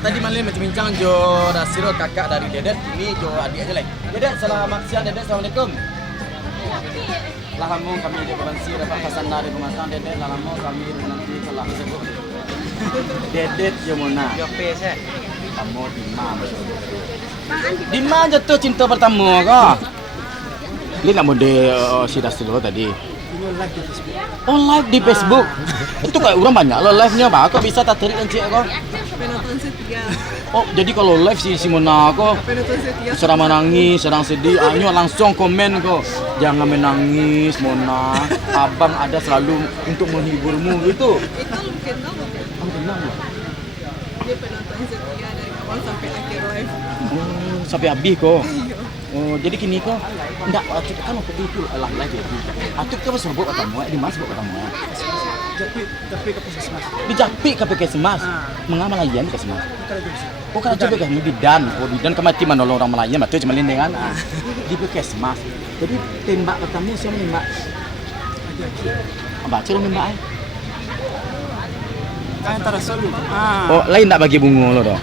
tadi malam bincang Jo Dasiro kakak dari Dedet, ini Jo adik aja lah. Dedet, selamat siang Dedet, assalamualaikum. Lahamu kami di Provinsi dapat pesan dari pemasang Dedet, lahamu kami nanti telah sebut. Dedet Yamuna. Kamu di mana jatuh cinta pertama kah? Ini nak model si Dasiro tadi. Oh live di Facebook. Itu kayak orang banyak lo live-nya bah. Kok bisa tak terik encik kok? Penonton setia. Oh jadi kalau live si Simona kok Penonton setia. sedang menangis, sedang sedih, Anyo langsung komen kok. Jangan menangis Mona. Abang ada selalu untuk menghiburmu gitu. Itu mungkin tahu bukan? Kamu kenal ya? Dia penonton setia dari awal sampai akhir live. Oh, sampai habis kok. Iya. Oh, jadi kini kok enggak kita kan waktu itu lah live itu. Atau kita sebut katamu, di mana sebut katamu? Tapi ke puskesmas. Di Japik ke Puskesmas. Mengamal layan ke Puskesmas. Oh, kan coba kan bidan. Oh, bidan kemati menolong orang Melayu, betul cuma lindengan. Di Puskesmas. Jadi tembak katamu siapa nembak? Baca lu nembak ai. Kan antara solu. Oh, lain tak bagi bunga lo dah.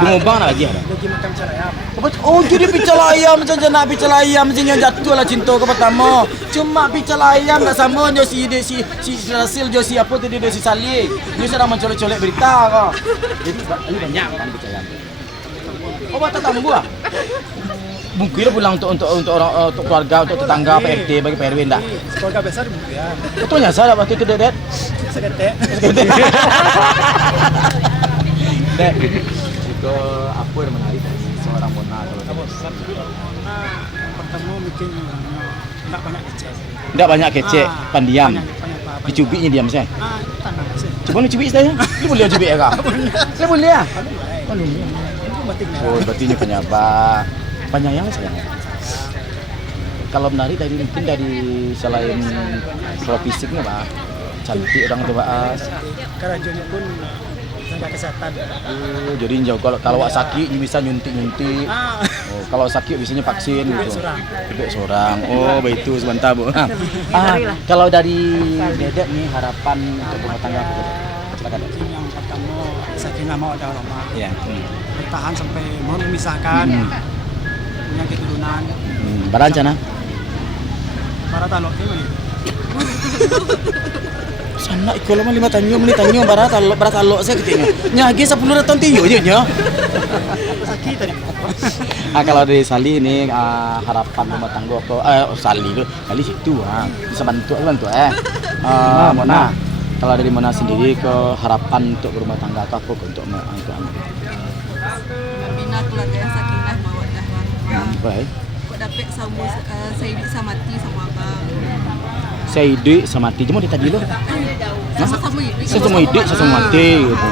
Bunga bang nak bagi ada. Lagi makan cara ayam. Oh, jadi pical ayam macam nak pical ayam macam jatuh lah cinta ke pertama. Cuma pical ayam tak sama jo si Rasil jo si apa tadi si Salih. Ni sedang mencolek-colek berita kau. Jadi ini banyak kan pical ayam. Oh, batal tambu ah. Mungkin pulang untuk orang untuk keluarga, untuk tetangga, PRT bagi PRW enggak. Keluarga besar ya. Betulnya saya waktu itu Dedet. Segetek. Dek, itu apa yang menarik dari seorang Mona kalau Pertama mungkin enggak banyak kecil. enggak banyak kecek, pendiam. Banyak Dicubiknya diam saya. Tanah sih. Coba lu cubik saya. Lu boleh cubik ya kak? Lu boleh ya? Oh, boleh. Oh, berarti ini penyayang saya. Kalau menarik dari mungkin dari selain kalau fisiknya pak, cantik orang tua bahas. Kerajuannya pun tenaga kesehatan. Oh, jadi jauh kalau sakit bisa nyuntik. Oh, kalau sakit biasanya vaksin gitu. Bebek seorang. Oh, begitu sebentar bu. Kalau dari Dedet nih harapan untuk rumah tangga apa? Silakan. Yang pertama sakinah mawaddah warahmah. Iya. Bertahan sampai mohon memisahkan. Punya keturunan. Berencana? Para talok gimana? Sana ikaw lama 5 tanyo barat alok saya ketiknya. Nyagi 10 tahun tiyo je nya. Sakit tadi. Kalau dari Sali ini harapan rumah tangga apa Sali lu kali situ bisa bantu. Mona. Kalau dari Mona sendiri ke harapan untuk rumah tangga apa untuk Bina keluarga yang sakinah mawaddah warahmah. baik. Kok dapat sama Saidi Samati sama abang. Saya ide sama mati, cuma tadi lo. Sama-sama hidup. Saya semua ide, saya semua mati gitu.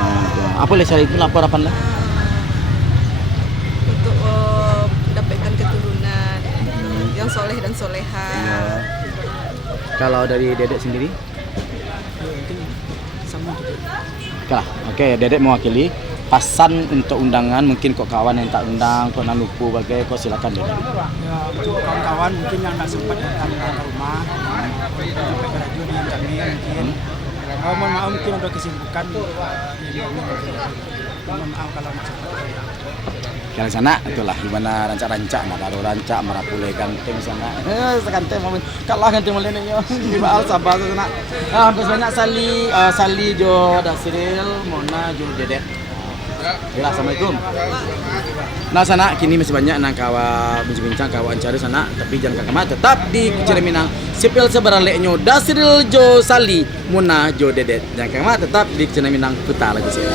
Apa lah saya itu lapor harapan lah? Untuk dapatkan keturunan yang soleh dan soleha. Kalau dari Dedek sendiri? Mungkin sama juga. Oke, Dedek mewakili. Pasan untuk undangan mungkin kok kawan yang tak undang, kok nak lupa bagai kok silakan Dedek. Ya, untuk kawan-kawan mungkin yang tak sempat datang ke rumah, sampai ke radio dengan kami mungkin. Mohon maaf mungkin ada kesibukan. Mohon maaf kalau masih Kalau sana itulah gimana rancak-rancak, nak taruh rancak merapulai ganteng sana. Sekanteng momen kalah ganteng molennya. Di baal sabar sana. Hampir banyak Sali Jo Dasril, Mona Jo Dedet. Ya, assalamualaikum. Nah sana kini masih banyak nak kawa bincang kawan cari sana tapi jangan kemana tetap di Cireminang sipil seberaleknya Dasril Jo Sali Mona Jo Dedet jangan kemana tetap di Cireminang Kota lagi saya.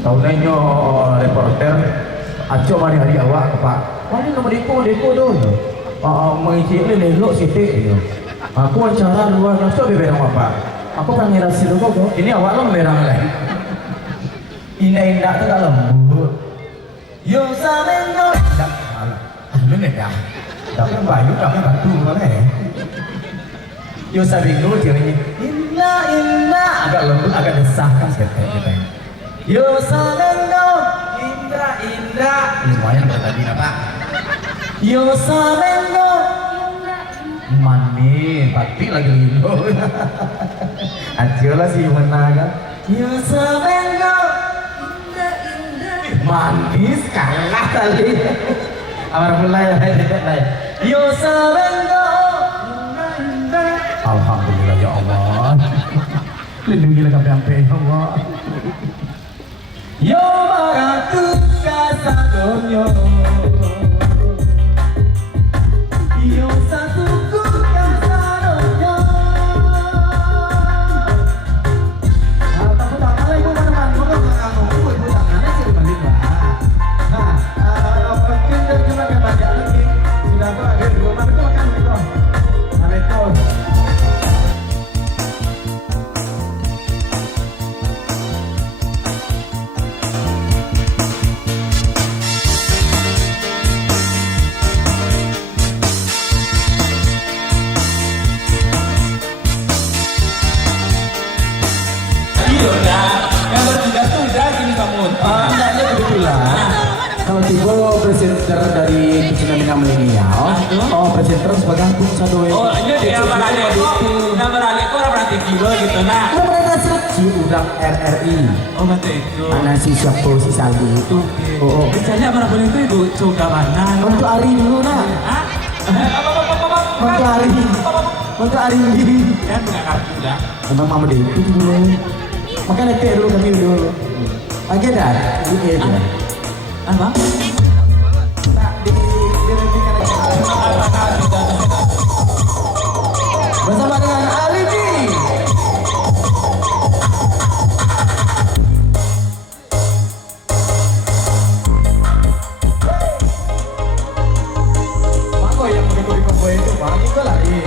Tahun lainnya reporter aco mari hari awak pak. Mana nama depo tu? Mengisi ni lelok sitik. Aku wawancara luar nafsu beberang apa? Aku panggil hasil tu kok. Ini awak lo beberang lagi. Indah tu tak lembut. Yo samengo. Tak salah. Lu ni dah. Tapi bayu kami bantu mana? Yo samengo ceweknya. Indah agak lembut agak desahkan sekali. Yo samengo. Indah. Lumayan tadi apa? Yo samengo. Mani, pati lagi lindo. Aciola sih menaga. Yo samengo. Manis kalah tadi. Amar mulai lah. Yo samengo. Alhamdulillah ya Allah. Lindungilah kami sampai Allah. Yo maratu kasadonyo. Yo satuku kasadonyo. Tapi tak malah ibu mana-mana, bukan ibu tangannya sih dibanding lah. Mungkin dari cuma kan banyak lagi. Sudah tuh ada dua mana tuh makan gitu. Assalamualaikum. Oh, presenter dari Tsunami Milenial. Oh, presenter sebagai Pun Sadoe. Oh, iya dia beralih kok. Nah, beralih kok orang berarti kilo gitu nah. Kan mereka si udah RRI. Oh, betul itu. Anak si Syakpo si Saldi itu. Oh, oh. Bicaranya mana boleh itu ibu coba mana? Untuk Ari dulu nah. Hah? Untuk Ari. Untuk Ari ini. Kan bukan kartu dah. Emang mama deh itu dulu. Makanya teh dulu kami dulu. Lagi dah. Iya dah. Apa? Bersama dengan Alifi. Mako yang begitu di pembuat itu, Pak, itu lari.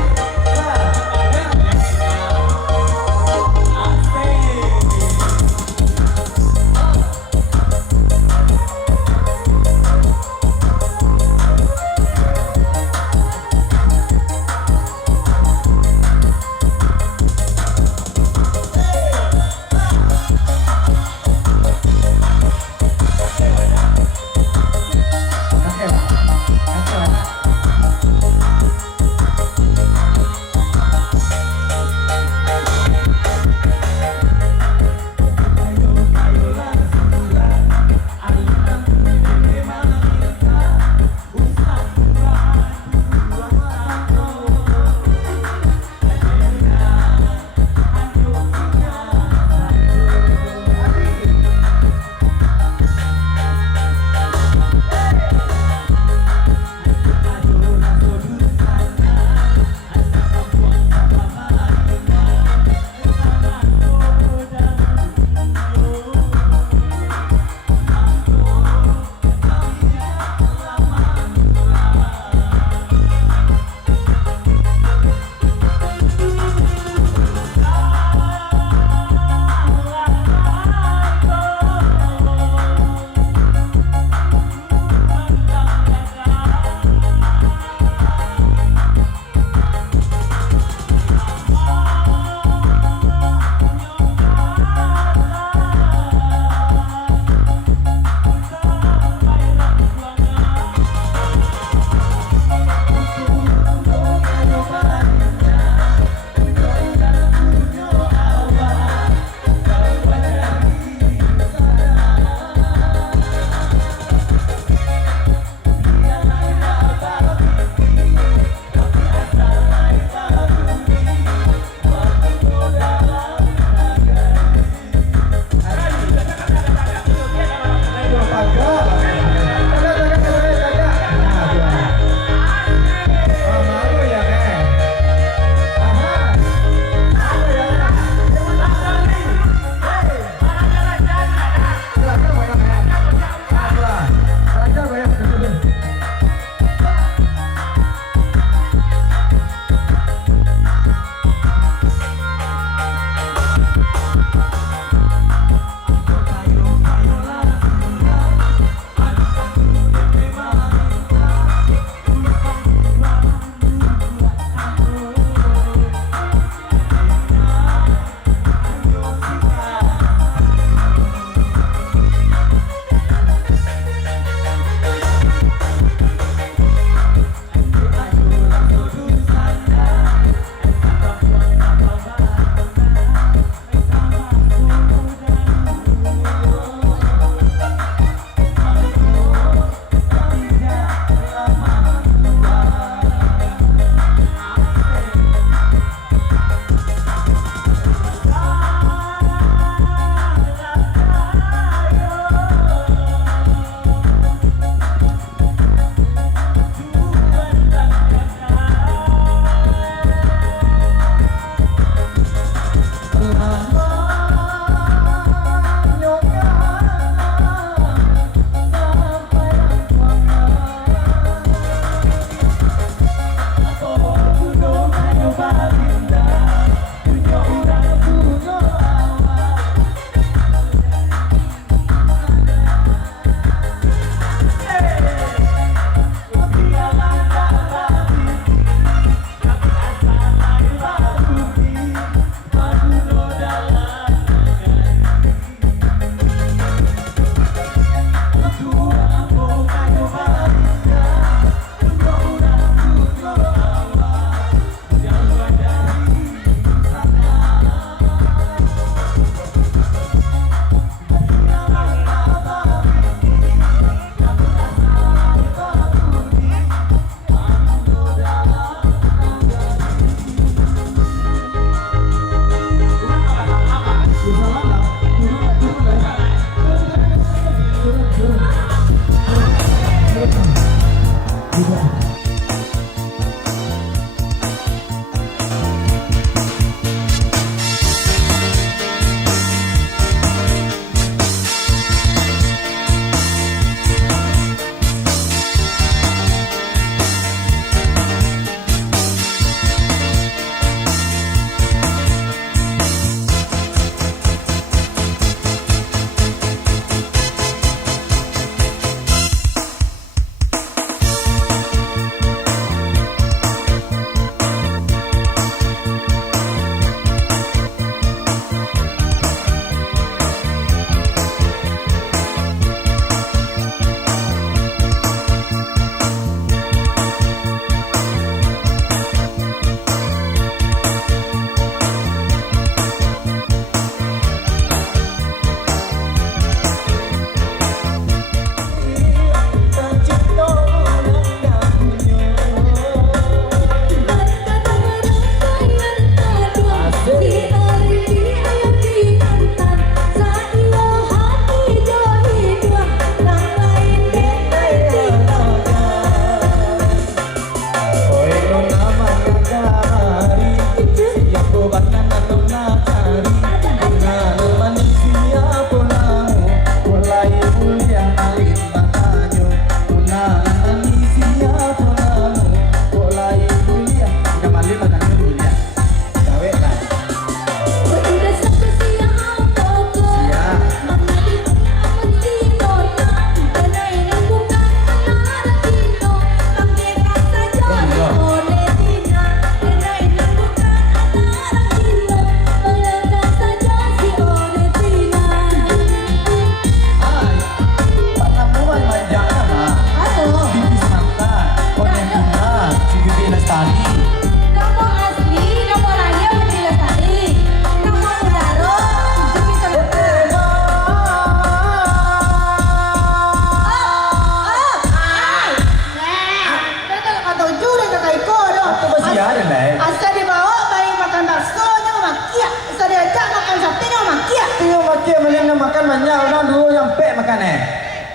yang makan banyak orang dulu yang pek makan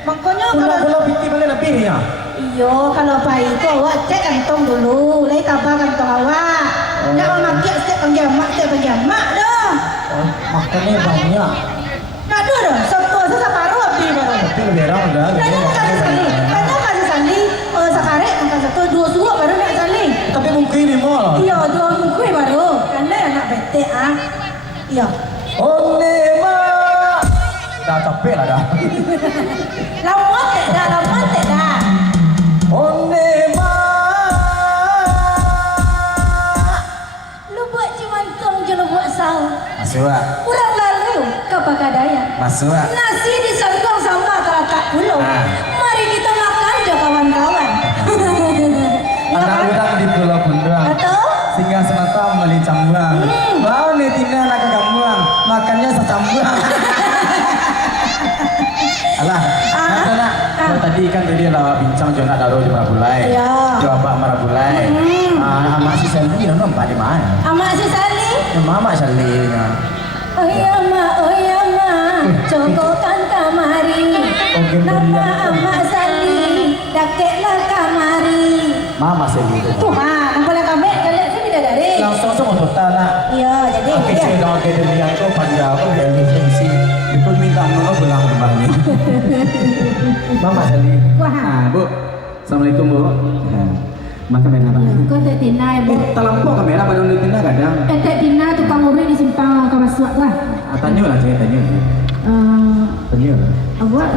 Makanya Pulau-pulau piti boleh lebih ya. iyo kalau bayi itu awak cek kantong dulu, lagi kabar kantong awak. Jangan makin setiap panggil mak dah. Makannya banyak. Nak dua dah, satu separuh api baru. Tapi lebih orang udah. Banyak kasih sali, sekarang makan satu, dua suap baru nak sali. Tapi mungkin ini mal. Iya, dua minggu baru. Karena anak bete ah. Iya. Onema. Dah capek lah dah. Lama tak dah. Onema. Lu buat cimantong jangan buat sahur. Masuk lah. Kurang lalu kepagadaian. Masuk lah. Nasi disangkong sama kelakak pulau. Mari kita makan jo kawan-kawan. Anak orang di Pulau Bunduang. Betul? Singgah semata meli cambuang. Mau nih Tina nak ke cambuang, makannya secambuang. Alah, nanti nak. Kalau tadi kan tadi lah bincang jo nak daro di Marabulai. Iya. Jo abak Marabulai. Amak si Sally nampak di mana? Amak si Sali. Mama Sally. Oh iya ma, cokokan kamari. Nama amak Sally, dakeklah kamari. Mama Sally itu. Tuh ha, nampak kami kalian tu tidak dari. Langsung semua total nak. Iya, jadi Oke, ya. saya dah ada yang tu panjang pun dia misi. Itu minta mama pulang kembali. Mama Sally. Wah. Bu. Assalamualaikum Bu. Makan mana apa? Kau tak tinai bu. Terlampau kamera pada ulit tina kadang. Tak tinai tukang urut di simpang kau masuk lah. Tanya lah saya tanya. Tanya. Awak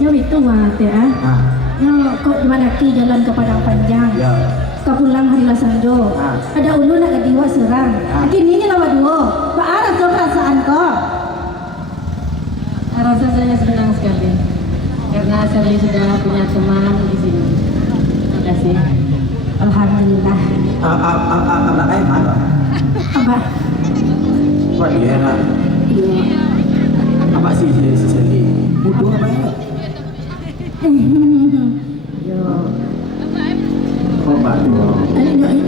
yo itu mah teh ah. Yo kau di mana ki jalan ke Padang Panjang. Ya. Kau pulang hari Lasando. Ada ulu nak kediwa serang. Kini ni lawa dua. Pak Arab tu perasaan kau. Rasa saya senang sekali karena saya sudah punya teman di sini. Terima kasih. Alhamdulillah. Anak ayah mana? Abah. Wah dia nak. Iya. Apa sih si Sally? Bodoh apa ya? Yo. Oh bodoh.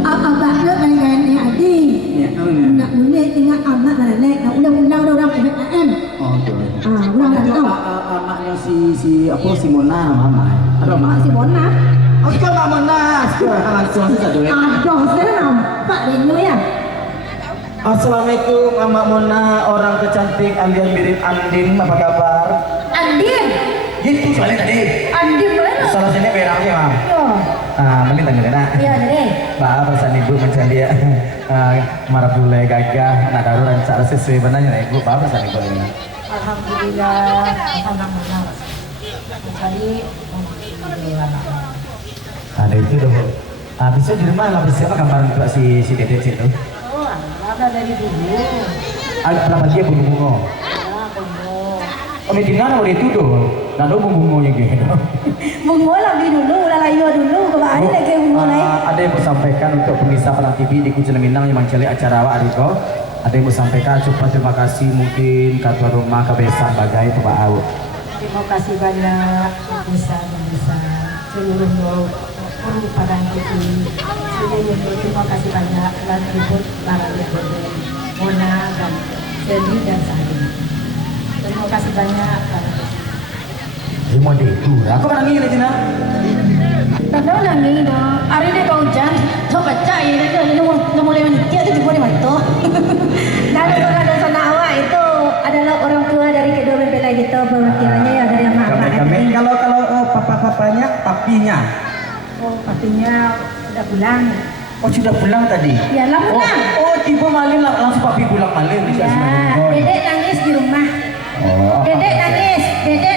Abah nak dengan ni adi. Ya, Nak mulai tengah amat mana naik. Nak ulang orang PPKM. Oh tu. Ulang Itu anaknya si Mona mama. Ada Mak si Mona. Oh kau mak Mona. Langsung saja dulu. Aduh, saya nampak dia ni ya. Assalamualaikum Mama Mona, orang kecantik alias mirip Andin, apa kabar? Andin. Gitu soalnya tadi. Andin mana? Salah sini berangnya Mam. Yo. Mending tanya kena. Iya deh. Maaf pesan ibu mencari ya. Marabulai gagah, nak darurat cara sesuai benarnya lah ibu. Maaf pesan ibu ini. Alhamdulillah. Alhamdulillah. Jadi Ada itu dong. Bisa di rumah lah siapa gambar untuk si Dede situ? oh, ada dari dulu. Ada berapa dia bunga-bunga? Oh, di mana udah itu doh? Lalu bunga-bunganya gitu. Bungo lagi dulu, lalayo dulu. Kemarin lagi bungo lain. Ada yang mau sampaikan untuk pemirsa Padang TV di Kucing Minang yang mencari acara awak Ariko. Ada yang mau sampaikan, coba terima kasih mungkin ketua rumah kebiasaan bagai Bapak Au. Terima kasih banyak bisa seluruh kru Padang TV. Seluruh terima kasih banyak dan ribut para Dede, Mona dan Sally dan Sari. Terima kasih banyak para Dia mau itu, aku pernah ngiri Cina. Tanda nangis dong. Hari ini kau hujan, coba cak ini dia mulai menikah itu juga dibantu. Dan ada sana awak itu adalah orang tua dari kedua mempelai gitu perwakilannya ya dari anak Kami kalau papanya papinya. Oh, papinya udah pulang. Oh sudah pulang tadi. Ya lah pulang. Oh tiba malin langsung papi pulang malin bisa Ya, dedek nangis di rumah. Oh. Dedek nangis, dia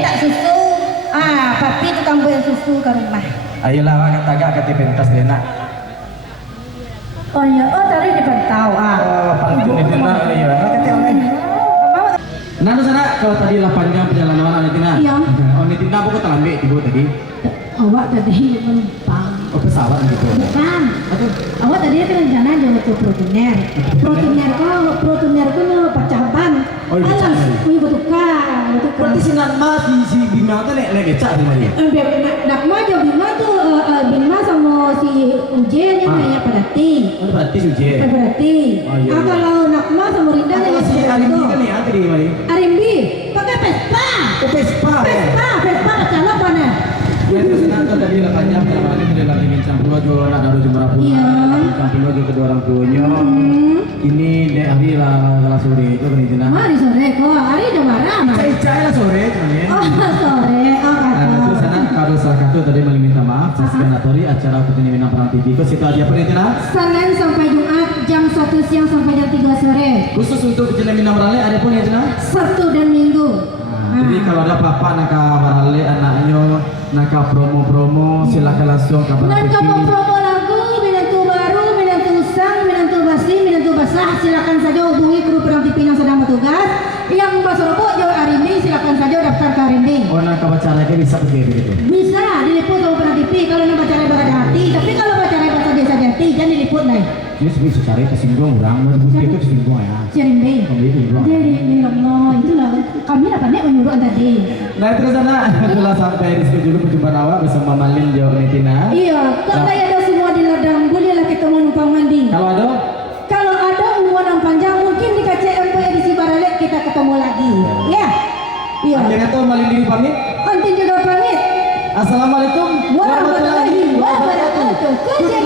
tak susu. Papi tukang buat susu ke rumah. Ayolah kata agak kati pentas Lena. Oh ya, tadi dipantau. Oh pantun itu nak ya. Kati orang. Nah sana kalau tadi lah panjang perjalanan Anitina. Iya. Oh Anitina aku ketelambe tiba tadi. Awak tadi menumpang. Oh pesawat gitu. Bukan. Awak tadi itu rencana jangan ke protuner. Protuner kau pecah ban. Oh, iya, pecah. Wih betukar. Berarti si Natma si Bima itu nek becak di mana? Nakma jauh Bima tuh Bima sama si Ujen yang nanya Padati. Oh berarti suje. Padati. Oh, iya, iya. Kalau Nakma sama Rinda yang Arimbi kan ya tadi Mari. Arimbi pakai Vespa. Vespa. Vespa calon mana? Ya terus nanti tadi lakannya lagi tidak lagi bincang pulau jual nak daru jumlah pulau. Iya. Bincang pulau juga kedua orang tuanya. Ini dek hari lah sore itu kan itu nah. Mari sore kok, hari udah marah mah. Cai lah sore cuman. Oh sore, oh Terus kata. anak kado salah satu tadi mau minta maaf. Skenatori acara Putri Minang Perang TV itu situ aja penelitian. Senin sampai Jumat jam 1 siang sampai jam 3 sore. Khusus untuk Putri Minang Perang ada pun ya Cina. Sabtu dan Minggu. Jadi kalau ada papa naka barale anaknya naka promo-promo silakan langsung ke Perang Dan TV. kamu promo lagu, Minantu baru, Minantu usang, Minantu basi, Minantu basah, silakan saja hubungi kru Perang TV yang sedang bertugas. Yang Basoroko jauh Arimbi, silakan saja daftar ke Arimbi. Oh naka bacaranya bisa begitu gitu. Bisa diliput sama Perang TV kalau nak baca lebar ada hati, tapi kalau baca lebar biasa hati jangan diliput lah. Jadi bisa cari kesinggung orang, bukti itu kesinggung ya. Si Arimbi. Pembeli Jadi ya Allah, itulah kami dapat nek menyuruh tadi. Nah terus anak telah sampai di situ juga perjumpaan awak bersama Malin Jo Netina. Iya, kalau ada semua di ladang, bolehlah kita menumpang mandi. Kalau ada, Kalau ada umuan yang panjang, mungkin di KCMP edisi Baralet kita ketemu lagi. Ya, iya. akhirnya tuh Malin diri pamit. Antin juga pamit. Assalamualaikum Warahmatullahi wabarakatuh. Kecil